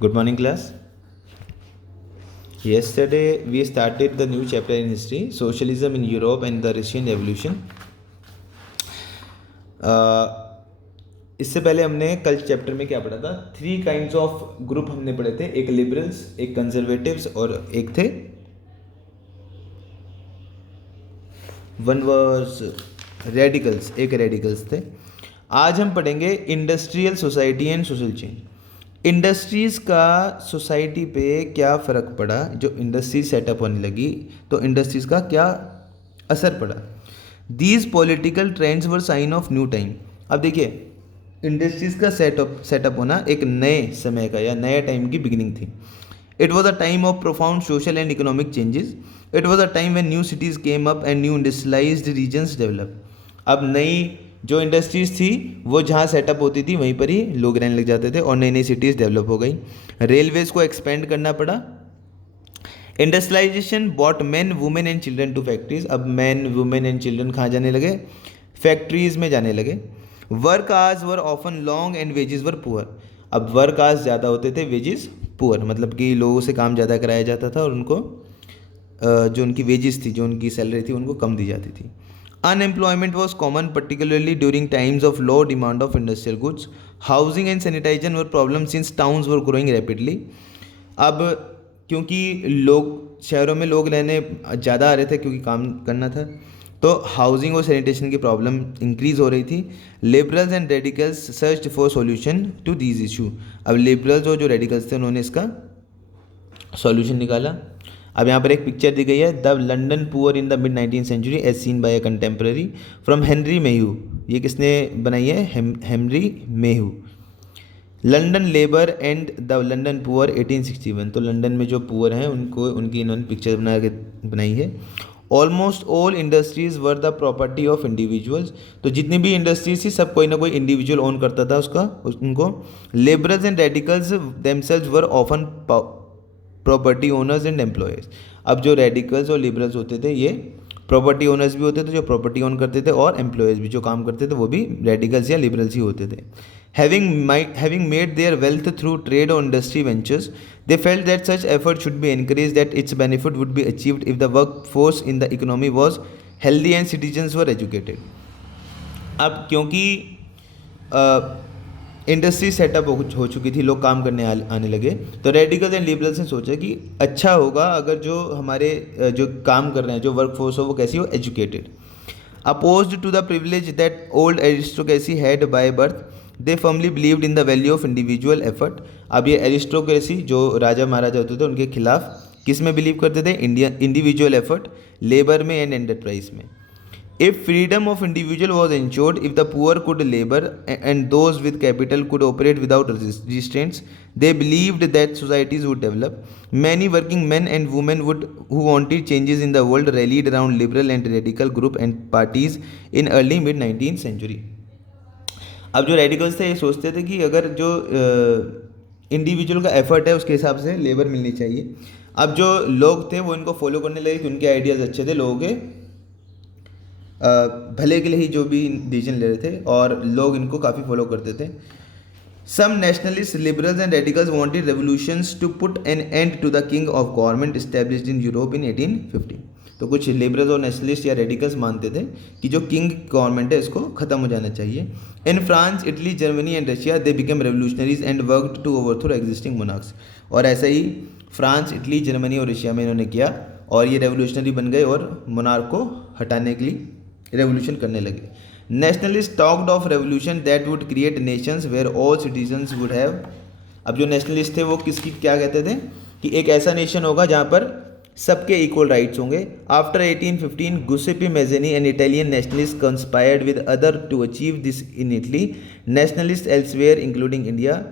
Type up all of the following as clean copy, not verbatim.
Good morning, class. Yesterday we started the new chapter in history, socialism in Europe and the Russian Revolution. इससे पहले हमने कल chapter में क्या पढ़ा था? 3 काइंड्स ऑफ ग्रुप हमने पढ़े थे, एक लिबरल्स, एक कंजर्वेटिव्स और एक थे वन वाज रेडिकल्स, एक रेडिकल्स थे. आज हम पढ़ेंगे industrial society and social change. Industries का सोसाइटी पे क्या फ़र्क पड़ा, जो इंडस्ट्रीज सेटअप होने लगी तो इंडस्ट्रीज़ का क्या असर पड़ा. These political trends were sign of new time. अब देखिए, इंडस्ट्रीज़ का सेटअप होना एक नए समय का या नए टाइम की बिगिनिंग थी. It was a time of profound social and economic changes. It was a time when new cities came up and new industrialised regions develop. अब नई जो इंडस्ट्रीज़ थी वो जहाँ सेटअप होती थी वहीं पर ही लोग रहने लग जाते थे और नई नई सिटीज़ डेवलप हो गई. रेलवेज़ को एक्सपेंड करना पड़ा. Industrialisation bought man women and children to factories. अब मैन वुमेन एंड चिल्ड्रन कहाँ जाने लगे? फैक्ट्रीज़ में जाने लगे. Work hours were often long and wages were poor. अब वर्क आवर्स ज़्यादा होते थे, वेजेस पुअर, मतलब कि लोगों से काम ज़्यादा कराया जाता था और उनको जो उनकी वेजेस थी, जो उनकी सैलरी थी, उनको कम दी जाती थी. Unemployment was common, particularly during times of low demand of industrial goods. Housing and sanitation were problems since towns were growing rapidly. अब क्योंकि लोग शहरों में लोग रहने ज़्यादा आ रहे थे क्योंकि काम करना था, तो हाउसिंग और सैनिटेशन की प्रॉब्लम इंक्रीज़ हो रही थी. Liberals and radicals searched for solution to these issue. अब लिबरल्स और जो रेडिकल्स थे उन्होंने इसका सॉल्यूशन निकाला. अब यहाँ पर एक पिक्चर दी गई है, the London poor in the mid 19th century as seen by a contemporary from Henry Mayhew. ये किसने बनाई है? Henry Mayhew. London labour and the London poor 1861. तो लंदन में जो पुअर हैं उनको उनकी इन्होंने पिक्चर बनाई है. Almost all industries were the property of individuals. तो जितनी भी इंडस्ट्रीज थी सब कोई ना कोई इंडिविजुअल ओन करता था उनको. Liberals and radicals themselves were often property owners and employers. अब जो रेडिकल्स और लिबरल्स होते थे ये प्रॉपर्टी ओनर्स भी होते थे, जो प्रॉपर्टी ओन करते थे, और एम्प्लॉयर्स भी जो काम करते थे वो भी रेडिकल्स या लिबरल्स ही होते थे. Having made their wealth through trade or industry ventures, they felt that such effort should be encouraged, that its benefit would be achieved if the workforce in the economy was healthy and citizens were educated. अब क्योंकि industry setup हो चुकी थी, लोग काम करने आने लगे, तो रेडिकल्स एंड लिबरल्स ने सोचा कि अच्छा होगा अगर जो हमारे जो काम कर रहे हैं, जो वर्क फोर्स हो, वो कैसी हो? Educated. Opposed to the privilege that old aristocracy had by birth, they firmly believed in the value of individual effort. अब ये एरिस्टोक्रेसी जो राजा महाराजा होते थे उनके खिलाफ किस में बिलीव करते थे? इंडिविजुअल एफर्ट, लेबर में एंड एंटरप्राइज में. If freedom of individual was ensured, if the poor could labor and those with capital could operate without restraints, they believed that societies would develop. Many working men and women who wanted changes in the world rallied around liberal and radical group and parties in early mid 19th century. अब जो radicals थे ये सोचते थे कि अगर जो individual का एफर्ट है उसके हिसाब से लेबर मिलनी चाहिए. अब जो लोग थे वो इनको फॉलो करने लगे कि उनके आइडियाज़ अच्छे थे, लोगों के भले के लिए ही जो भी डिसीजन ले रहे थे, और लोग इनको काफ़ी फॉलो करते थे. Some nationalist liberals and radicals wanted revolutions to put an end to the king of government established in Europe in 1850. तो कुछ लिबरल्स और नेशनलिस्ट या रेडिकल्स मानते थे कि जो किंग गवर्नमेंट है इसको ख़त्म हो जाना चाहिए. In France, Italy, Germany and Russia they became revolutionaries and worked to overthrow existing monarchs. और ऐसा ही फ्रांस, इटली, जर्मनी और रशिया में इन्होंने किया और ये रेवोल्यूशनरी बन गए और मोनार्क को हटाने के लिए रेवोल्यूशन करने लगे. Nationalist talked of revolution that would create nations where all citizens would have. अब जो नेशनलिस्ट थे वो किसकी क्या कहते थे कि एक ऐसा नेशन होगा जहाँ पर सबके इक्वल राइट्स होंगे. After 1815 Giuseppe Mazzini an Italian nationalist conspired with other to achieve this in Italy. Nationalist elsewhere including India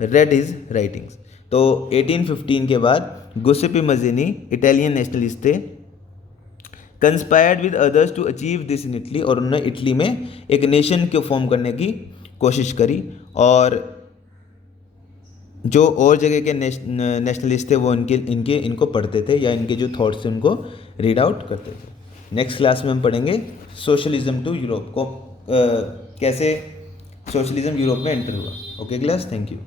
read his writings. तो 1815 के बाद गुसेपी मेज़ेनी इटालियन नेशनलिस्ट थे, conspired with others to achieve this in Italy, और उन्होंने Italy में एक nation को form करने की कोशिश करी. और जो और जगह के नेशनलिस्ट थे वो इनको पढ़ते थे या इनके जो थॉट्स थे उनको रीड आउट करते थे. नेक्स्ट क्लास में हम पढ़ेंगे सोशलिज्म टू यूरोप को, कैसे सोशलिज्म यूरोप में एंटर हुआ. Okay class, thank you.